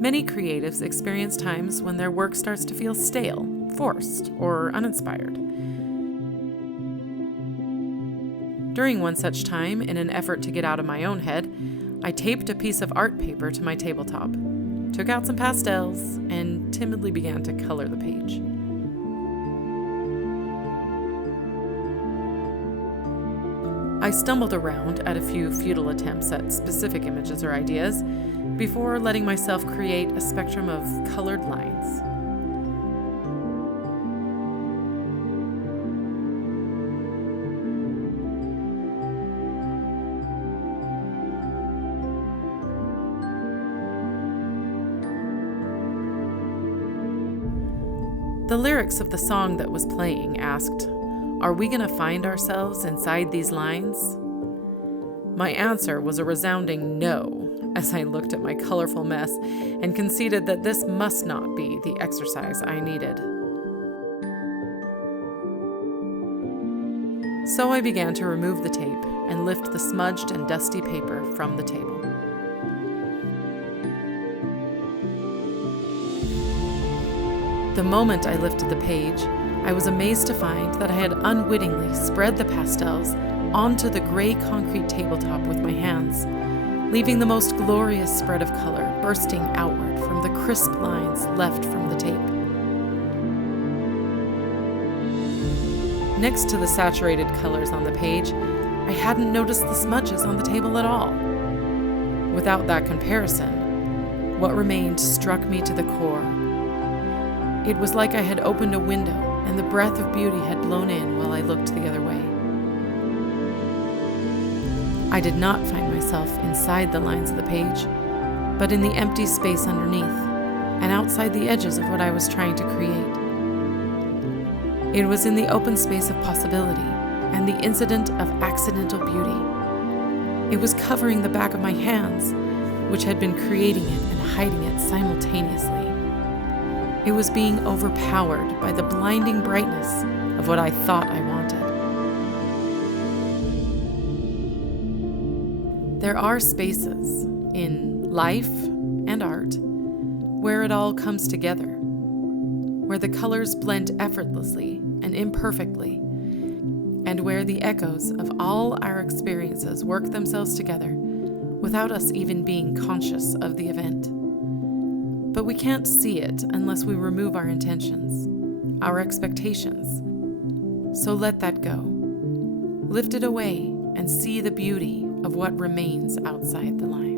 Many creatives experience times when their work starts to feel stale, forced, or uninspired. During one such time, in an effort to get out of my own head, I taped a piece of art paper to my tabletop, took out some pastels, and timidly began to color the page. I stumbled around at a few futile attempts at specific images or ideas before letting myself create a spectrum of colored lines. The lyrics of the song that was playing asked, "Are we going to find ourselves inside these lines?" My answer was a resounding no, as I looked at my colorful mess and conceded that this must not be the exercise I needed. So I began to remove the tape and lift the smudged and dusty paper from the table. The moment I lifted the page, I was amazed to find that I had unwittingly spread the pastels onto the gray concrete tabletop with my hands, leaving the most glorious spread of color bursting outward from the crisp lines left from the tape. Next to the saturated colors on the page, I hadn't noticed the smudges on the table at all. Without that comparison, what remained struck me to the core. It was like I had opened a window and the breath of beauty had blown in while I looked the other way. I did not find myself inside the lines of the page, but in the empty space underneath and outside the edges of what I was trying to create. It was in the open space of possibility and the incident of accidental beauty. It was covering the back of my hands, which had been creating it and hiding it simultaneously. It was being overpowered by the blinding brightness of what I thought I wanted. There are spaces in life and art where it all comes together, where the colors blend effortlessly and imperfectly, and where the echoes of all our experiences work themselves together without us even being conscious of the event. But we can't see it unless we remove our intentions, our expectations. So let that go. Lift it away and see the beauty of what remains outside the line.